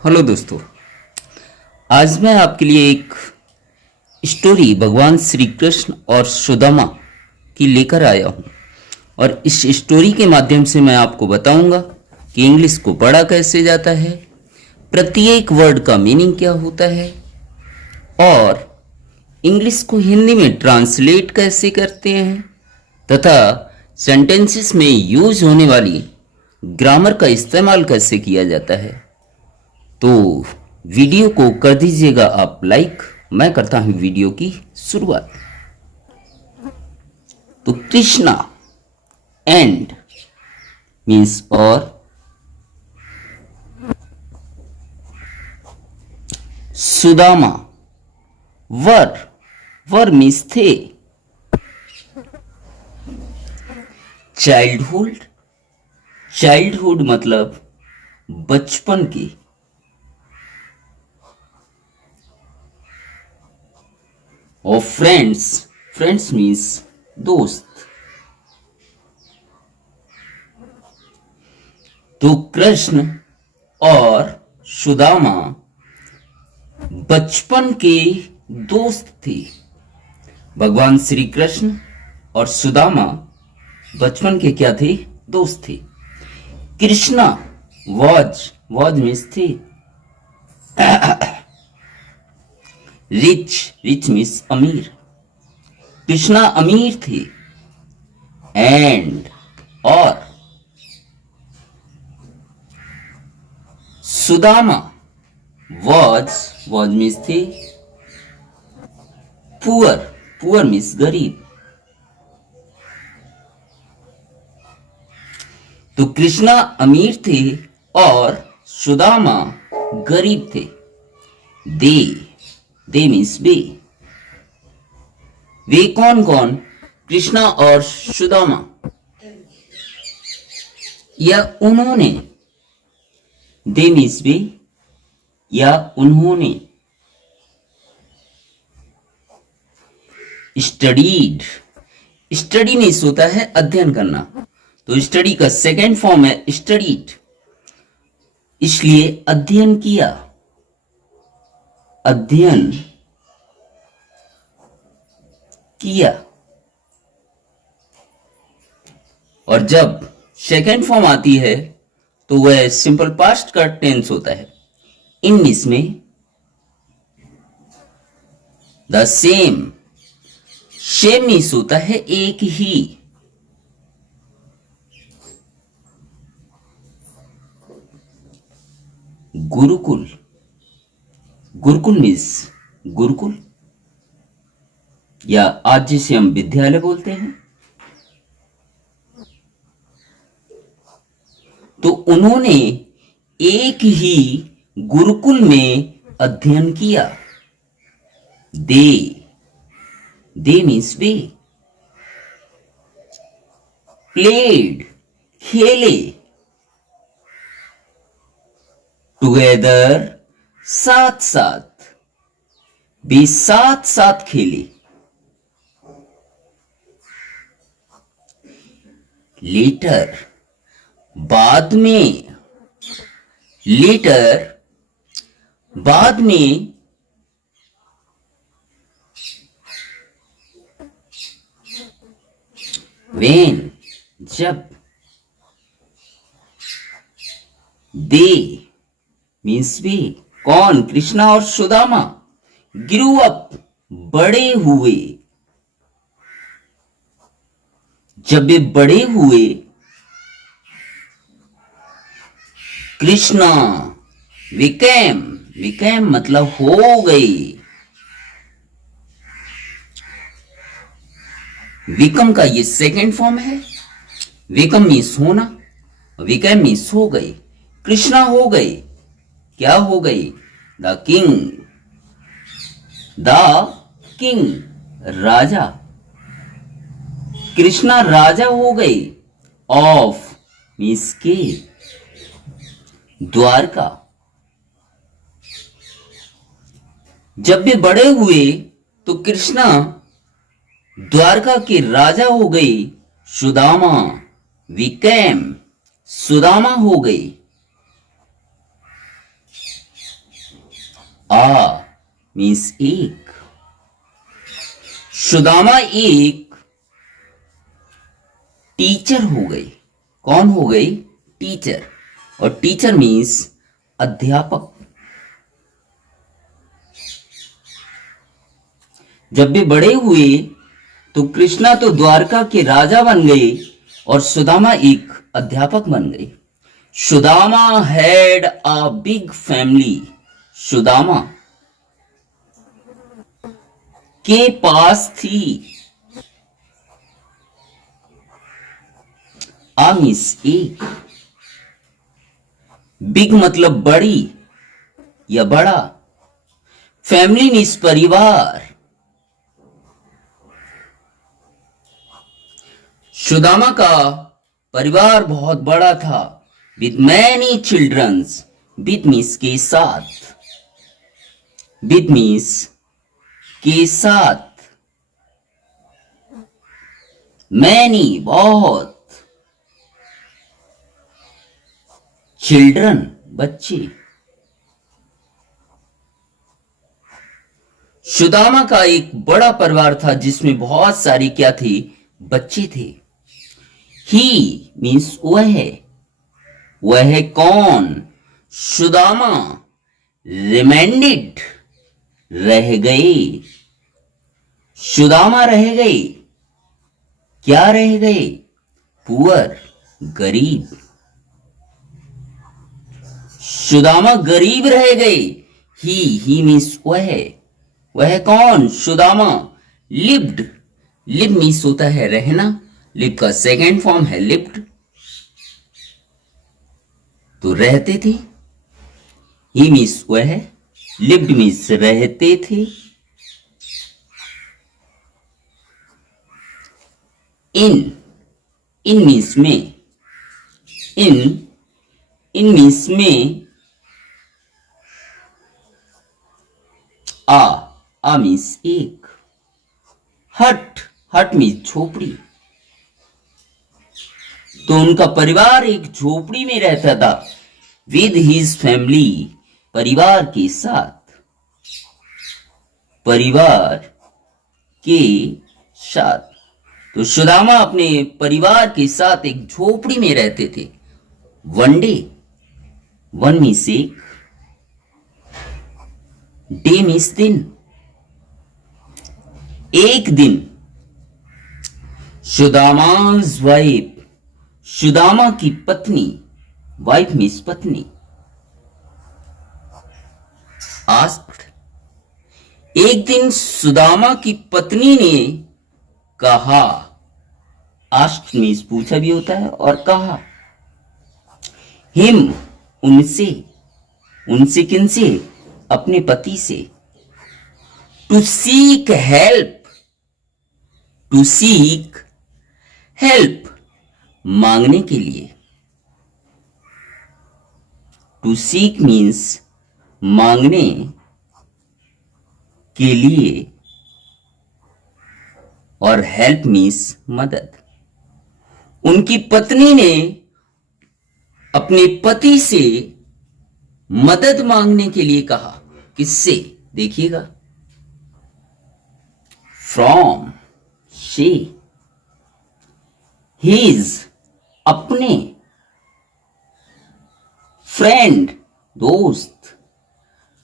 Hello दोस्तों। आज मैं आपके लिए एक स्टोरी भगवान श्री कृष्ण और सुदामा की लेकर आया हूँ। और इस स्टोरी के माध्यम से मैं आपको बताऊंगा कि इंग्लिश को पढ़ा कैसे जाता है, प्रत्येक वर्ड का मीनिंग क्या होता है और इंग्लिश को हिंदी में ट्रांसलेट कैसे करते हैं तथा सेंटेंसेस में यूज होने वाली ग्रामर का इस्तेमाल कैसे किया जाता है। तो वीडियो को कर दीजिएगा आप लाइक। मैं करता हूं वीडियो की शुरुआत। तो कृष्णा एंड मीन्स और, सुदामा वर, वर मीन्स थे, चाइल्डहुड, चाइल्डहुड मतलब बचपन की, और फ्रेंड्स, फ्रेंड्स मीन्स दोस्त। तो कृष्ण और सुदामा बचपन के दोस्त थे। भगवान श्री कृष्ण और सुदामा बचपन के क्या थे? दोस्त थे। कृष्णा वॉज मीन्स थे, रिच मीन्स अमीर, कृष्णा अमीर थे। एंड और, सुदामा वॉज मीन्स थे, पुअर मीन्स गरीब। तो कृष्णा अमीर थे और सुदामा गरीब थे। दे मीन्स वे कौन कौन? कृष्णा और सुदामा, या उन्होंने, दे मीन्स वे या उन्होंने। स्टडीड, स्टडी मीन्स होता है अध्ययन करना, तो स्टडी का सेकेंड फॉर्म है स्टडीड, इसलिए अध्ययन किया, अध्ययन किया। और जब सेकेंड फॉर्म आती है तो वह सिंपल पास्ट का टेंस होता है। इंग्लिश में द सेम, सेम मीन्स होता है एक ही। गुरुकुल, गुरुकुल मीन्स गुरुकुल, या आज जिसे हम विद्यालय बोलते हैं। तो उन्होंने एक ही गुरुकुल में अध्ययन किया। दे मीन्स वे, प्लेड खेले, टुगेदर साथ साथ, भी साथ साथ खेले। लेटर बाद में, लेटर बाद में, वेन जब, दे मीन्स वे कौन? कृष्णा और सुदामा ग्रू अप बड़े हुए, जब वे बड़े हुए। कृष्णा विकेम मतलब हो गई, विकम का ये सेकेंड फॉर्म है। विकम मीन्स होना, विकेम मीन्स हो गई। कृष्णा हो गई, क्या हो गई? द किंग राजा, कृष्णा राजा हो गई। ऑफ मीन्स के, द्वारका। जब वे बड़े हुए तो कृष्णा द्वारका के राजा हो गई। सुदामा विकेम, सुदामा हो गई। मीन्स एक। सुदामा एक टीचर हो गई। कौन हो गई? टीचर। और टीचर मीन्स अध्यापक। जब वे बड़े हुए तो कृष्णा तो द्वारका के राजा बन गए और सुदामा एक अध्यापक बन गए। Sudama had a big family. Sudama के पास थी मीन्स एक। बिग मतलब बड़ी या बड़ा। फैमिली मीन्स परिवार। सुदामा का परिवार बहुत बड़ा था। With many childrens. With means के साथ। विद मीन्स के साथ। मैनी बहुत। चिल्ड्रन बच्चे। सुदामा का एक बड़ा परिवार था जिसमें बहुत सारे क्या थे? बच्चे थे। ही मीन्स वह कौन? सुदामा रिमेंडेड रह गए। सुदामा रह गए। क्या रह गए? पुअर गरीब। सुदामा गरीब रह गए। ही मीन्स वह कौन? सुदामा लिव्ड। लिव मीन्स होता है रहना। लिव का सेकेंड फॉर्म है लिव्ड। तो रहते थे। ही मीन्स वह। लिव्ड मीन्स रहते थे। इन मीन्स में। इन मीन्स में। आ मीन्स एक। हट मीन्स झोपड़ी। तो उनका परिवार एक झोपड़ी में रहता था। विद हिज फैमिली परिवार के साथ। परिवार के साथ। तो सुदामा अपने परिवार के साथ एक झोपड़ी में रहते थे। वन मीन्स एक। डे मीन्स दिन। एक दिन। सुदामा's वाइफ। सुदामा की पत्नी। वाइफ मीन्स पत्नी। आस्क्ड। एक दिन सुदामा की पत्नी ने कहा। आस्क्ड मीन्स पूछा भी होता है और कहा। हिम उनसे किनसे? अपने पति से। टू सीक हेल्प मांगने के लिए। टू सीक मीन्स मांगने के लिए और हेल्प मीन्स मदद। उनकी पत्नी ने अपने पति से मदद मांगने के लिए कहा। किससे? देखिएगा। फ्रॉम से। हिज अपने। फ्रेंड दोस्त।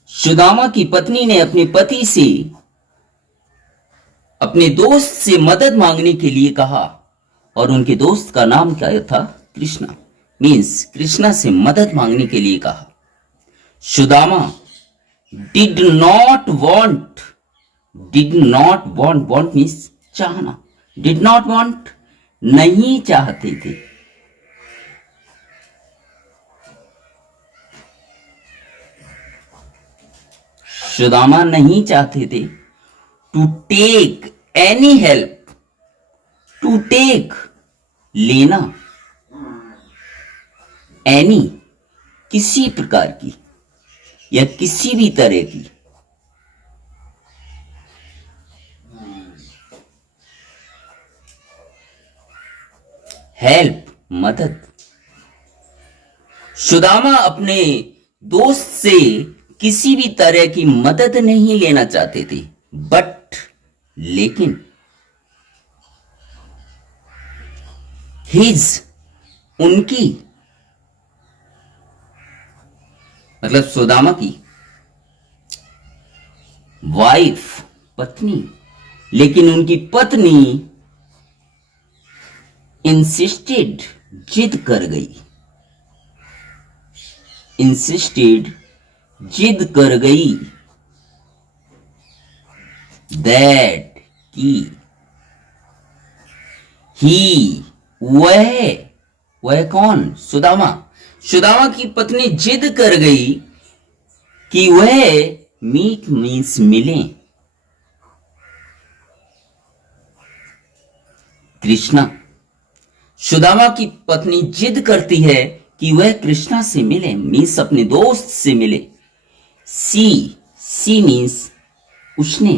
सुदामा की पत्नी ने अपने पति से अपने दोस्त से मदद मांगने के लिए कहा और उनके दोस्त का नाम क्या था? कृष्णा। मीन्स कृष्णा से मदद मांगने के लिए कहा। Sudama did not want. Want means चाहना। डिड नॉट वॉन्ट नहीं चाहते थे। सुदामा नहीं चाहते थे। To take any help. To take लेना। एनी किसी प्रकार की या किसी भी तरह की। हेल्प मदद। सुदामा अपने दोस्त से किसी भी तरह की मदद नहीं लेना चाहते थे, बट लेकिन हिज उनकी मतलब सुदामा की वाइफ पत्नी, लेकिन उनकी पत्नी इंसिस्टेड जिद कर गई, इंसिस्टेड जिद कर गई दैट की ही वह कौन? सुदामा। सुदामा की पत्नी जिद कर गई कि वह मीट मीन्स मिले कृष्णा। सुदामा की पत्नी जिद करती है कि वह कृष्णा से मिले, मीन्स अपने दोस्त से मिले। सी मीन्स उसने,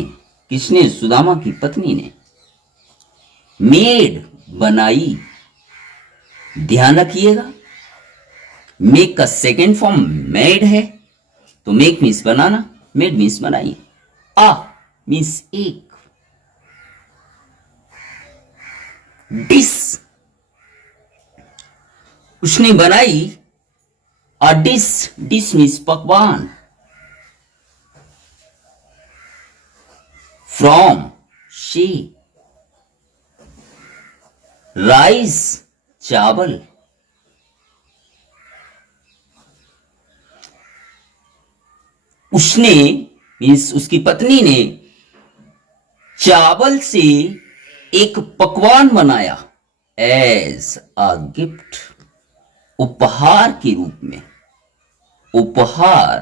किसने? सुदामा की पत्नी ने। मेड बनाई, ध्यान रखिएगा मेक का सेकेंड फॉर्म मेड है, तो मेक मीन्स बनाना, मेड मीन्स बनाई। आ मीन्स एक, डिश उसने बनाई, अ डिश, डिश मीन्स पकवान। फ्रॉम शी, राइस चावल, उसने मीन्स उसकी पत्नी ने चावल से एक पकवान बनाया एज अ गिफ्ट, उपहार के रूप में, उपहार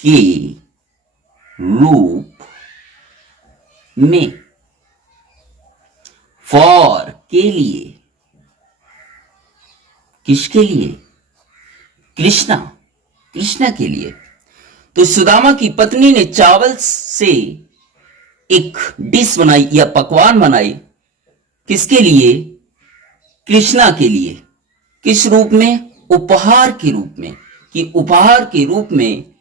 के रूप में। फॉर के लिए, किसके लिए? कृष्णा, कृष्णा के लिए। तो सुदामा की पत्नी ने चावल से एक डिश बनाई या पकवान बनाई, किसके लिए? कृष्णा के लिए। किस रूप में? उपहार के रूप में, कि उपहार के रूप में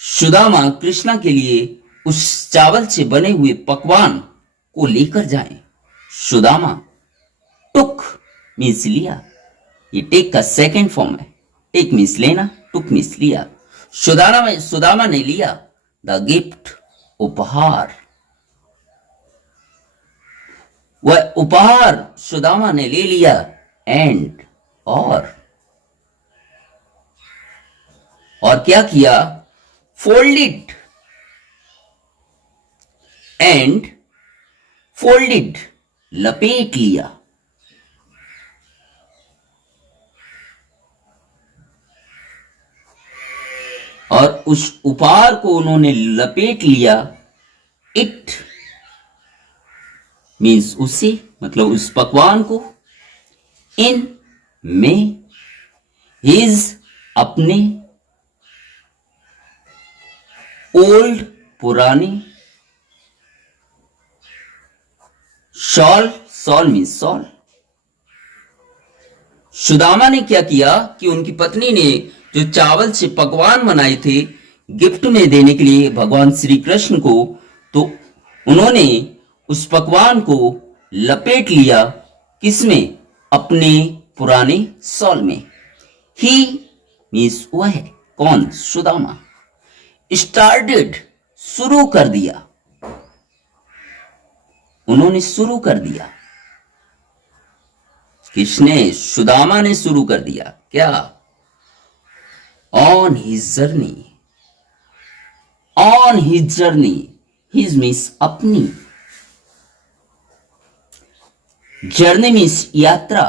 सुदामा कृष्णा के लिए उस चावल से बने हुए पकवान को लेकर जाएं। सुदामा टुक मीन्स लिया, ये टेक का सेकेंड फॉर्म है। टेक मीन्स लेना, टुक मीन्स लिया। सुदामा ने लिया द गिफ्ट, उपहार। वह उपहार सुदामा ने ले लिया, एंड और क्या किया? फोल्डेड, एंड फोल्डेड लपेट लिया। और उस उपहार को उन्होंने लपेट लिया। इट मीन्स उसे, मतलब उस पकवान को। इन में, हिज अपने, ओल्ड पुराने, शॉल मीन्स शॉल। सुदामा ने क्या किया कि उनकी पत्नी ने जो चावल से पकवान बनाए थे गिफ्ट में देने के लिए भगवान श्री कृष्ण को, तो उन्होंने उस पकवान को लपेट लिया, किसमें? अपने पुराने शॉल में। ही मीन्स वह, कौन? सुदामा। स्टार्टेड शुरू कर दिया, उन्होंने शुरू कर दिया। किसने? सुदामा ने शुरू कर दिया। क्या? On his journey, on his journey, his means अपनी, जर्नी मीन्स यात्रा,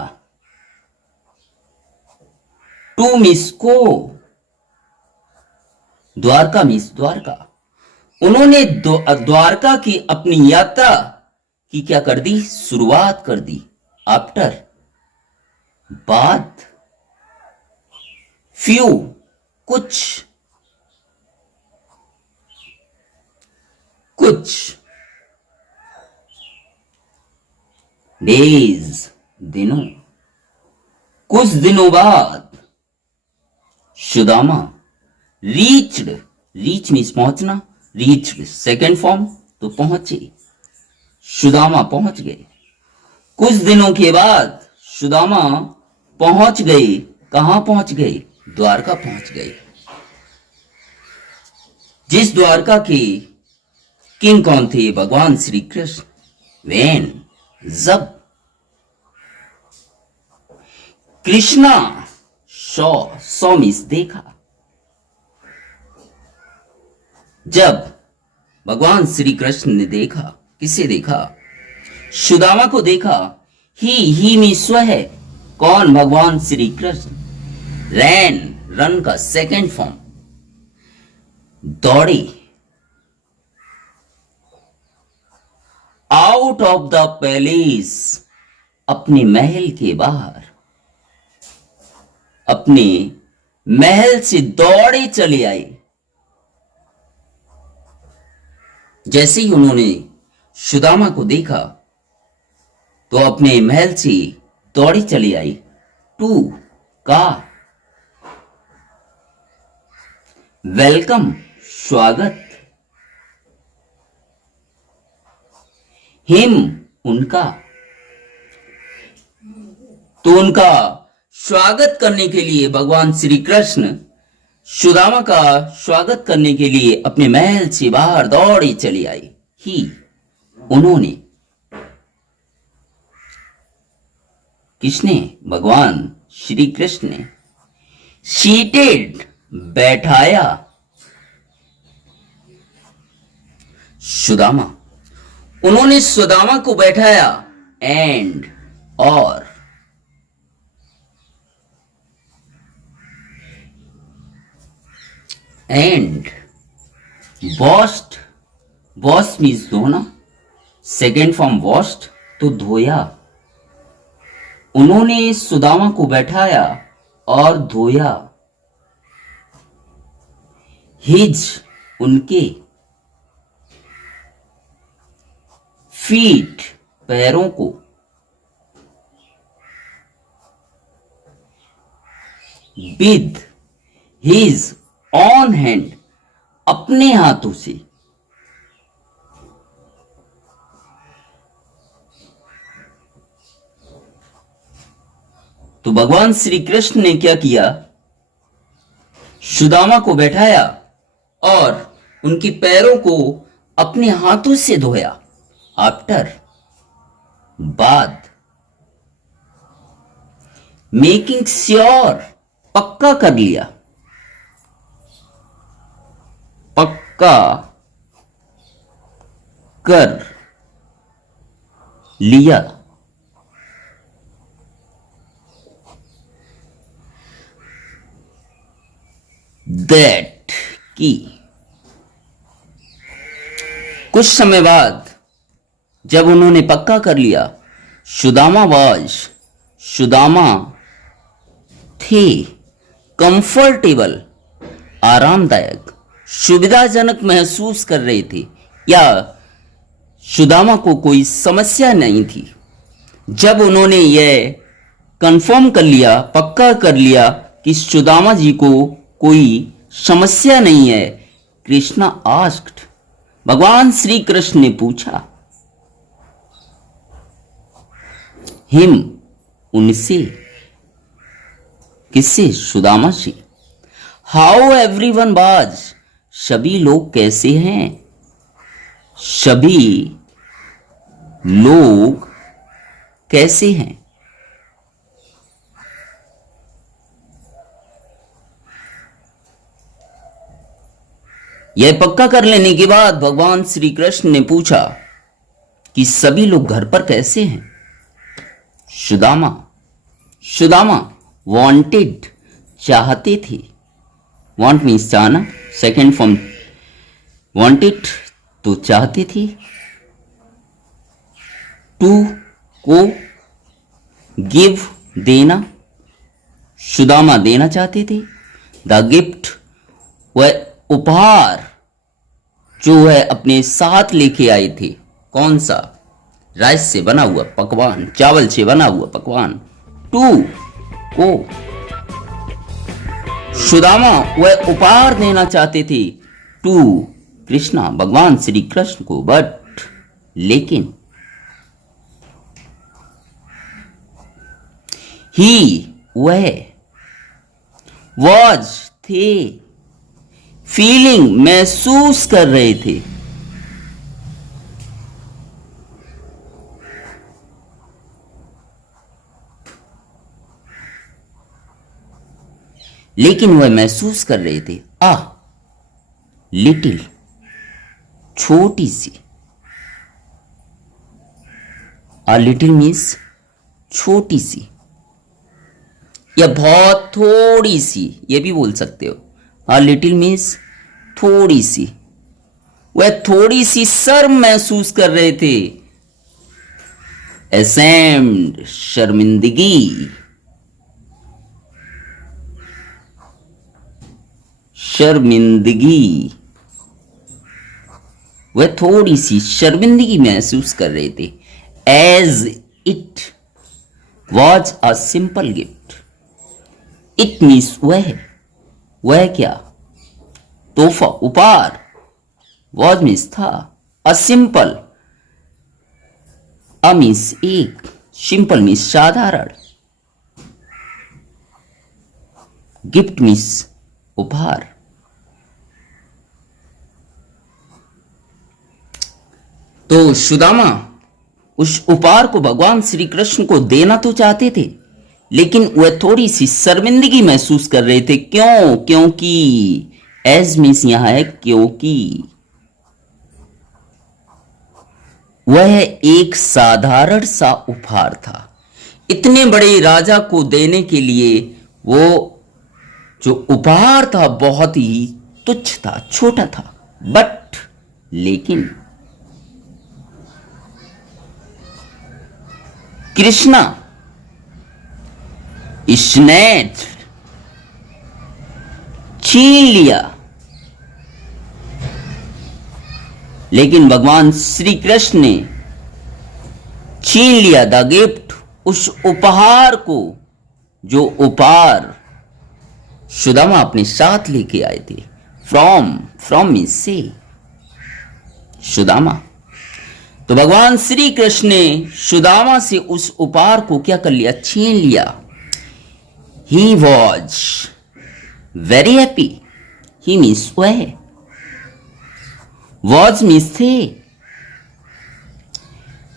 टू मीन्स को, द्वारका मीन्स द्वारका। उन्होंने द्वारका की अपनी यात्रा की क्या कर दी? शुरुआत कर दी। आफ्टर, बाद, फ्यू कुछ, कुछ, डेज दिनों, कुछ दिनों बाद सुदामा रीच्ड, रीच मीन्स पहुंचना, रीच्ड सेकेंड फॉर्म तो पहुंचे, सुदामा पहुंच गए। कुछ दिनों के बाद सुदामा पहुंच गए, कहां पहुंच गए? द्वारका पहुंच गए। जिस द्वारका के किंग कौन थे? भगवान श्री कृष्ण। वेन, जब कृष्णा सौ मीन्स देखा, जब भगवान श्री कृष्ण ने देखा, किसे देखा? सुदामा को देखा। ही मीन्स स्व है, कौन? भगवान श्री कृष्ण। रैन, रन का सेकेंड फॉर्म, दौड़े। आउट ऑफ द पैलेस, अपने महल के बाहर, अपने महल से दौड़े चले आए। जैसे ही उन्होंने सुदामा को देखा तो अपने महल से दौड़े चले आई। टू का वेलकम, स्वागत। हिम, उनका। तो उनका स्वागत करने के लिए भगवान श्री कृष्ण सुदामा का स्वागत करने के लिए अपने महल से बाहर दौड़े चले आए। ही, उन्होंने। किसने? भगवान श्री कृष्ण ने। सीटेड, बैठाया सुदामा, उन्होंने सुदामा को बैठाया। एंड, और। एंड वॉश्ड, वॉश मीन्स धोना, सेकेंड फॉर्म वॉश्ड तो धोया। उन्होंने सुदामा को बैठाया और धोया। हिज, उनके। फीट, पैरों को। विद हिज ऑन हैंड, अपने हाथों से। तो भगवान श्री कृष्ण ने क्या किया? सुदामा को बैठाया और उनके पैरों को अपने हाथों से धोया। आफ्टर, बाद। मेकिंग श्योर, पक्का कर लिया, पक्का कर लिया। दैट, की। कुछ समय बाद जब उन्होंने पक्का कर लिया, सुदामा थे कंफर्टेबल, आरामदायक, सुविधाजनक महसूस कर रहे थे, या सुदामा को कोई समस्या नहीं थी। जब उन्होंने यह कंफर्म कर लिया, पक्का कर लिया कि सुदामा जी को कोई समस्या नहीं है, कृष्णा आस्क्ड, भगवान श्री कृष्ण ने पूछा। हिम, उनसे। किससे? सुदामा से। हाउ एवरीवन वाज, सभी लोग कैसे हैं? सभी लोग कैसे हैं? यह पक्का कर लेने के बाद भगवान श्री कृष्ण ने पूछा कि सभी लोग घर पर कैसे हैं? सुदामा वांटेड, चाहते थे। वांट मीन्स चाहना, सेकेंड फॉर्म वांटेड तो चाहते थे। टू को गिव, देना, सुदामा देना चाहते थे। द गिफ्ट, वह उपहार जो है अपने साथ लेके आए थे। कौन सा? राइस से बना हुआ पकवान, चावल से बना हुआ पकवान। टू को सुदामा वह उपहार देना चाहते थे टू कृष्णा, भगवान श्री कृष्ण को, बट लेकिन ही वह वॉज थे फीलिंग महसूस कर रहे थे लेकिन वह महसूस कर रहे थे आ लिटिल, छोटी सी, आ लिटिल मीन्स छोटी सी या बहुत थोड़ी सी, ये भी बोल सकते हो। आ लिटिल मीन्स थोड़ी सी, वह थोड़ी सी शर्म महसूस कर रहे थे, एसेम्ड, शर्मिंदगी, शर्मिंदगी, वह थोड़ी सी शर्मिंदगी महसूस कर रहे थे। As it was a simple gift, it means वह क्या, तोहफा, उपहार, वॉज मीन्स था, अ सिंपल, अ मीन्स एक, सिंपल मीन्स साधारण, गिफ्ट मीन्स उपहार। तो सुदामा उस उपहार को भगवान श्री कृष्ण को देना तो चाहते थे, लेकिन वह थोड़ी सी शर्मिंदगी महसूस कर रहे थे। क्यों? क्योंकि एज मीन्स यहां है क्योंकि वह एक साधारण सा उपहार था। इतने बड़े राजा को देने के लिए वो जो उपहार था बहुत ही तुच्छ था, छोटा था, बट लेकिन कृष्णा स्नेच, छीन लिया, लेकिन भगवान श्री कृष्ण ने छीन लिया द गिफ्ट, उस उपहार को, जो उपहार सुदामा अपने साथ लेके आए थे। फ्रॉम मीन्स से, सुदामा। तो भगवान श्री कृष्ण ने सुदामा से उस उपहार को क्या कर लिया? छीन लिया। He was very happy, he means वह, वॉज मीन्स थे,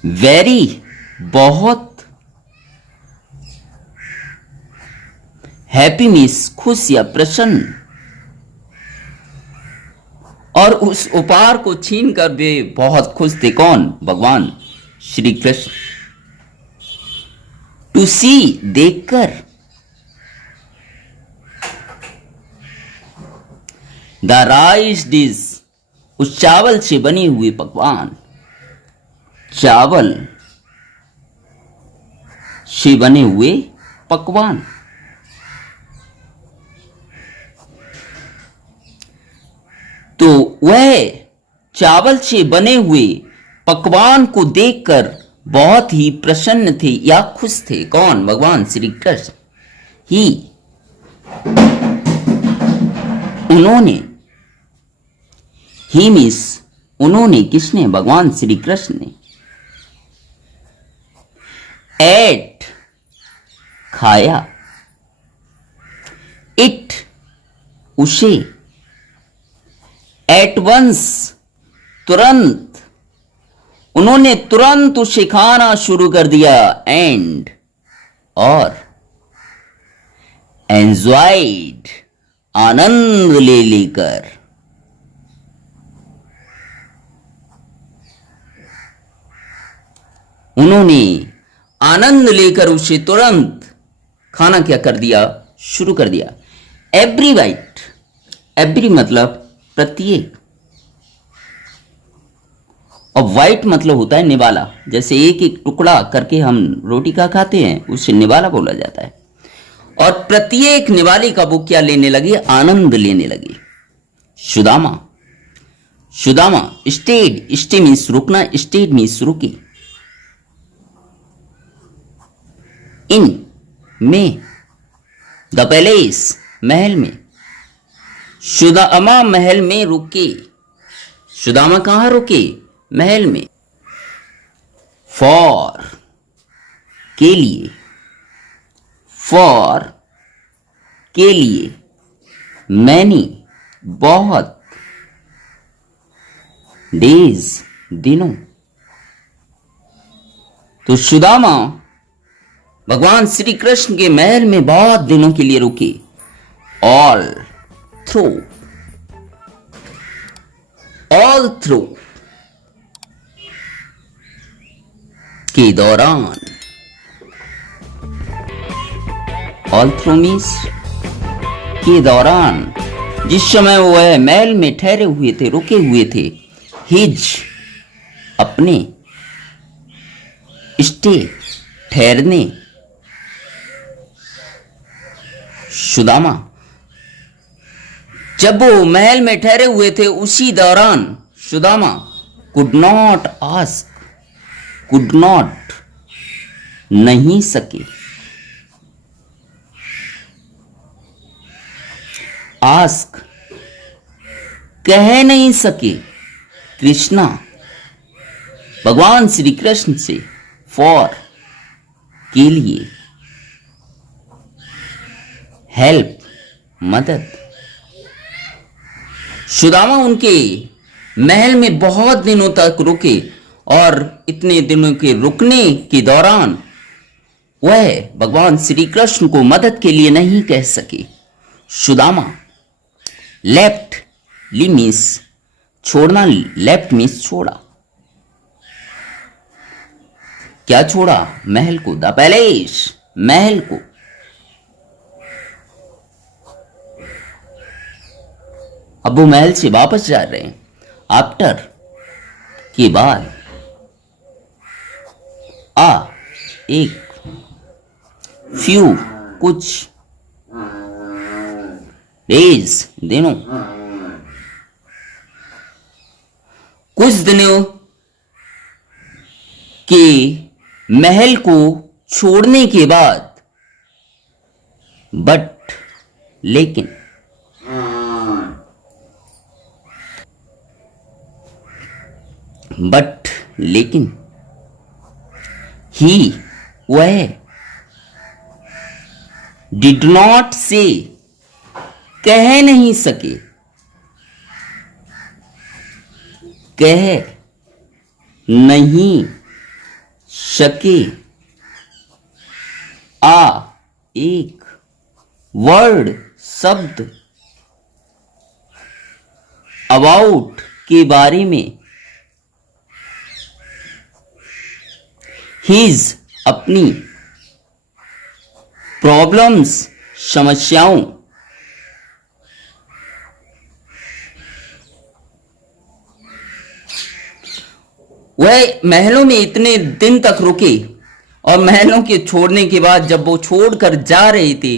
वेरी बहुत, हैप्पी मीन्स खुश या प्रसन्न, और उस उपहार को छीन कर वे बहुत खुश थे। कौन? भगवान श्री कृष्ण। टू सी, देखकर, द राइस डिश, उस चावल से बने हुए पकवान, चावल से बने हुए पकवान। तो वह चावल से बने हुए पकवान को देखकर बहुत ही प्रसन्न थे या खुश थे। कौन? भगवान श्री कृष्ण। ही, उन्होंने, ही मीन्स उन्होंने, किसने? भगवान श्री कृष्ण ने। एट, खाया, इट, उसे, एट वंस, तुरंत, उन्होंने तुरंत उसे खाना शुरू कर दिया। एंड, और, एंजॉयड, आनंद ले लेकर, उन्होंने आनंद लेकर उसे तुरंत खाना क्या कर दिया? शुरू कर दिया। एवरी बाइट, एवरी मतलब प्रत्येक, और वाइट मतलब होता है निवाला। जैसे एक एक टुकड़ा करके हम रोटी का खाते हैं, उसे निवाला बोला जाता है। और प्रत्येक निवाले का वो क्या लेने लगी? आनंद लेने लगी। Sudama, Sudama stayed, stay means रुकना, स्टेड मीन्स रुकी। इन, में, द पैलेस, महल में, सुदामा महल में रुके। सुदामा कहाँ रुके? महल में। फॉर के लिए, फॉर के लिए, मैनी बहुत, डेज दिनों। तो सुदामा भगवान श्री कृष्ण के महल में बहुत दिनों के लिए रुके। ऑल थ्रू, ऑल थ्रू के दौरान, ऑल थ्रू मीन्स के दौरान, जिस समय वह महल में ठहरे हुए थे, रुके हुए थे। हिज अपने, स्टे ठहरने। सुदामा जब वो महल में ठहरे हुए थे उसी दौरान Sudama could not ask, could not नहीं सके, आस्क कह नहीं सके, कृष्णा भगवान श्री कृष्ण से, फॉर के लिए, हेल्प मदद। सुदामा उनके महल में बहुत दिनों तक रुके और इतने दिनों के रुकने के दौरान वह भगवान श्री कृष्ण को मदद के लिए नहीं कह सके। सुदामा लेफ्ट, ली मीन्स छोड़ना, लेफ्ट मीन्स छोड़ा। क्या छोड़ा? महल को, द पैलेस, महल को। अब वो महल से वापस जा रहे हैं। आफ्टर के बाद, एक, फ्यू कुछ, डेज दिनों, कुछ दिनों के महल को छोड़ने के बाद, बट लेकिन, बट लेकिन, ही वह, डिड नॉट से कह नहीं सके, कह नहीं सके, एक वर्ड शब्द, अबाउट के बारे में, हिज अपनी, प्रॉब्लम्स समस्याओं, वह महलों में इतने दिन तक रुके और महलों के छोड़ने के बाद जब वो छोड़कर जा रहे थे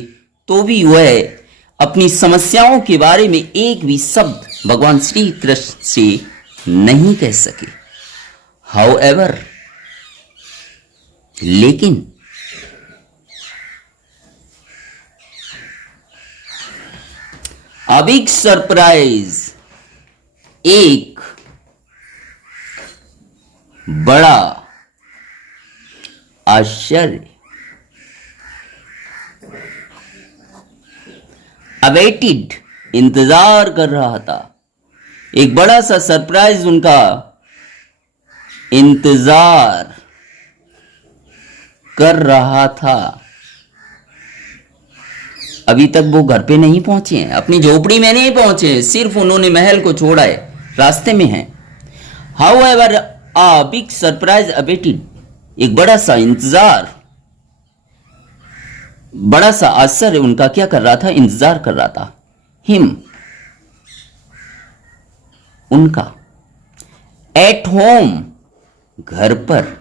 तो भी वह अपनी समस्याओं के बारे में एक भी शब्द भगवान श्री कृष्ण से नहीं कह सके। हाउएवर, लेकिन, अ बिग सरप्राइज, एक बड़ा आश्चर्य, अवेटेड इंतजार कर रहा था। एक बड़ा सा सरप्राइज उनका इंतजार कर रहा था। अभी तक वो घर पे नहीं पहुंचे हैं, अपनी झोपड़ी में नहीं पहुंचे हैं, सिर्फ उन्होंने महल को छोड़ा है, रास्ते में हैं। However a big surprise awaited, एक बड़ा सा इंतजार, बड़ा सा आश्चर्य उनका क्या कर रहा था? इंतजार कर रहा था। हिम उनका, एट होम घर पर।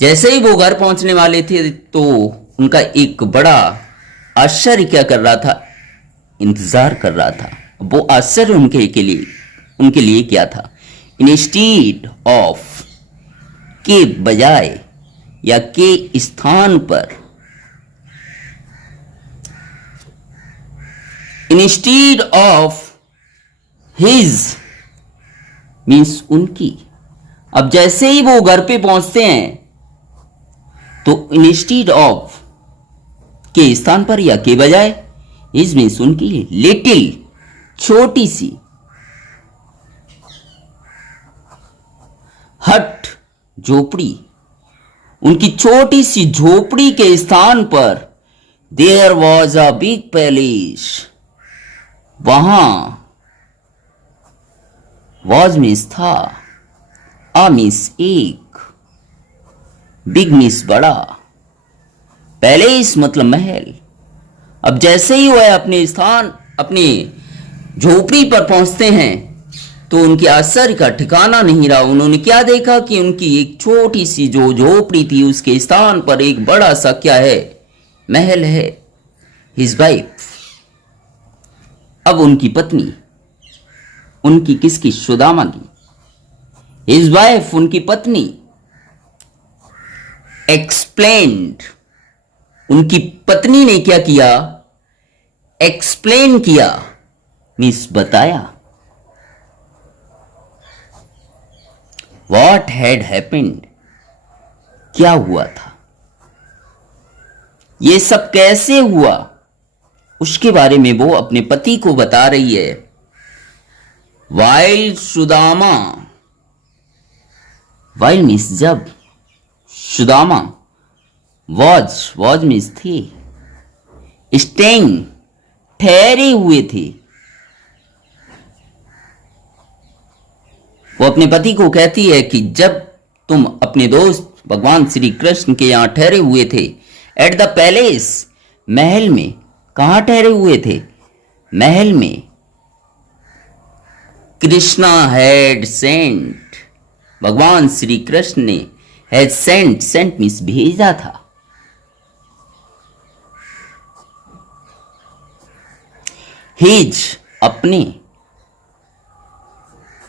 जैसे ही वो घर पहुंचने वाले थे तो उनका एक बड़ा आश्चर्य क्या कर रहा था? इंतजार कर रहा था। वो आश्चर्य उनके लिए क्या था? इंस्टीड ऑफ, के बजाय या के स्थान पर, इंस्टीड ऑफ हिज मीन्स उनकी। अब जैसे ही वो घर पे पहुंचते हैं तो इंस्टीड ऑफ के स्थान पर या के बजाय हिज मीन्स उनकी लिटिल छोटी सी हट झोपड़ी, उनकी छोटी सी झोपड़ी के स्थान पर there was a big palace, वहां वॉज मीन्स था, अ मीन्स एक, बिग मीन्स बड़ा, पैलेस मतलब महल। अब जैसे ही वह अपने स्थान अपनी झोपड़ी पर पहुंचते हैं तो उनके आश्चर्य का ठिकाना नहीं रहा। उन्होंने क्या देखा कि उनकी एक छोटी सी जो झोपड़ी थी उसके स्थान पर एक बड़ा सा क्या है, महल है। हिज वाइफ, अब उनकी पत्नी, उनकी किसकी, सुदामा की। हिज वाइफ उनकी पत्नी, एक्सप्लेन्ड, उनकी पत्नी ने क्या किया, एक्सप्लेन किया मीन्स बताया। What had happened, क्या हुआ था, ये सब कैसे हुआ, उसके बारे में वो अपने पति को बता रही है। While सुदामा, while मीन्स जब, सुदामा, was मीन्स थे, staying ठहरे हुए थे। वो अपने पति को कहती है कि जब तुम अपने दोस्त भगवान श्री कृष्ण के यहां ठहरे हुए थे, एट द पैलेस, महल में, कहां ठहरे हुए थे, महल में, कृष्णा हैड सेंट, भगवान श्री कृष्ण ने हैड सेंट, सेंट मीन्स भेजा था, हिज अपने,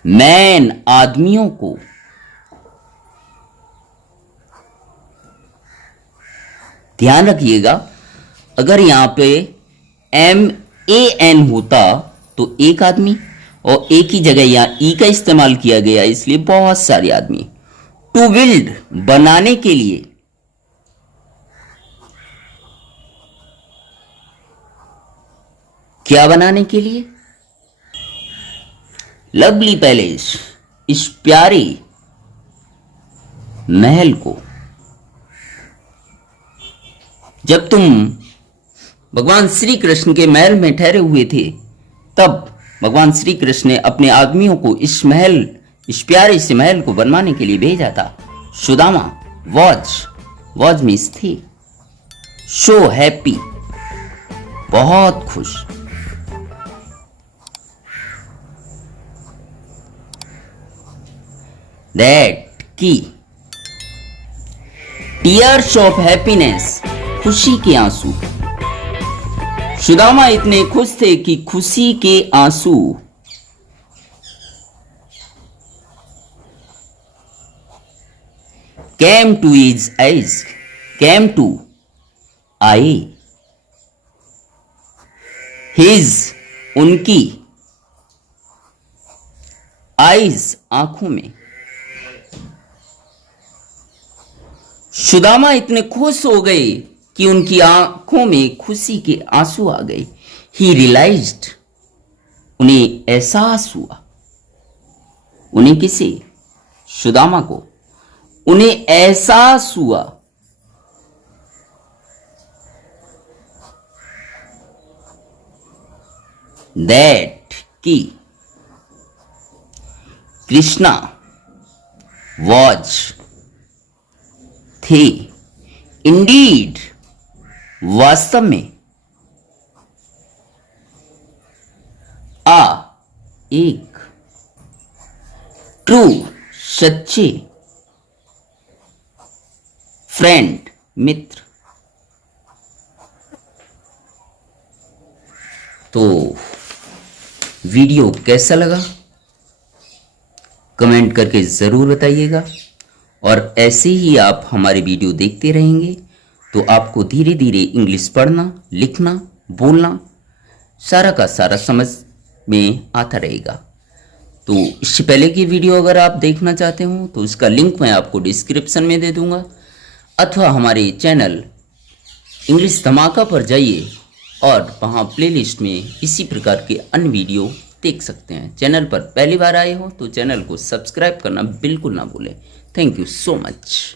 मैन आदमियों को, ध्यान रखिएगा अगर यहां पे MAN होता तो एक आदमी, और एक ही जगह यहां ई का इस्तेमाल किया गया इसलिए बहुत सारे आदमी। टू बिल्ड बनाने के लिए, क्या बनाने के लिए, लवली पैलेस, इस प्यारे महल को। जब तुम भगवान श्री कृष्ण के महल में ठहरे हुए थे तब भगवान श्री कृष्ण ने अपने आदमियों को इस महल, इस प्यारे से महल को बनवाने के लिए भेजा था। सुदामा वॉज मीन्स थी, सो हैप्पी बहुत खुश, दैट की, टीयर्स ऑफ हैप्पीनेस खुशी के आंसू, सुदामा इतने खुश थे कि खुशी के आंसू, came to his eyes, came to आए, his उनकी, eyes आंखों में। सुदामा इतने खुश हो गए कि उनकी आंखों में खुशी के आंसू आ गए। ही रियलाइज्ड, उन्हें एहसास हुआ, उन्हें किसे, सुदामा को, उन्हें एहसास हुआ दैट की, कृष्णा वॉज थे, इंडीड वास्तव में, आ एक, ट्रू सच्चे, फ्रेंड मित्र। तो वीडियो कैसा लगा कमेंट करके ज़रूर बताइएगा, और ऐसे ही आप हमारे वीडियो देखते रहेंगे तो आपको धीरे धीरे इंग्लिश पढ़ना, लिखना, बोलना सारा का सारा समझ में आता रहेगा। तो इससे पहले की वीडियो अगर आप देखना चाहते हो तो इसका लिंक मैं आपको डिस्क्रिप्शन में दे दूंगा, अथवा हमारे चैनल इंग्लिश धमाका पर जाइए और वहाँ प्लेलिस्ट में इसी प्रकार के अन्य वीडियो देख सकते हैं। चैनल पर पहली बार आए हो तो चैनल को सब्सक्राइब करना बिल्कुल ना भूलें। Thank you so much.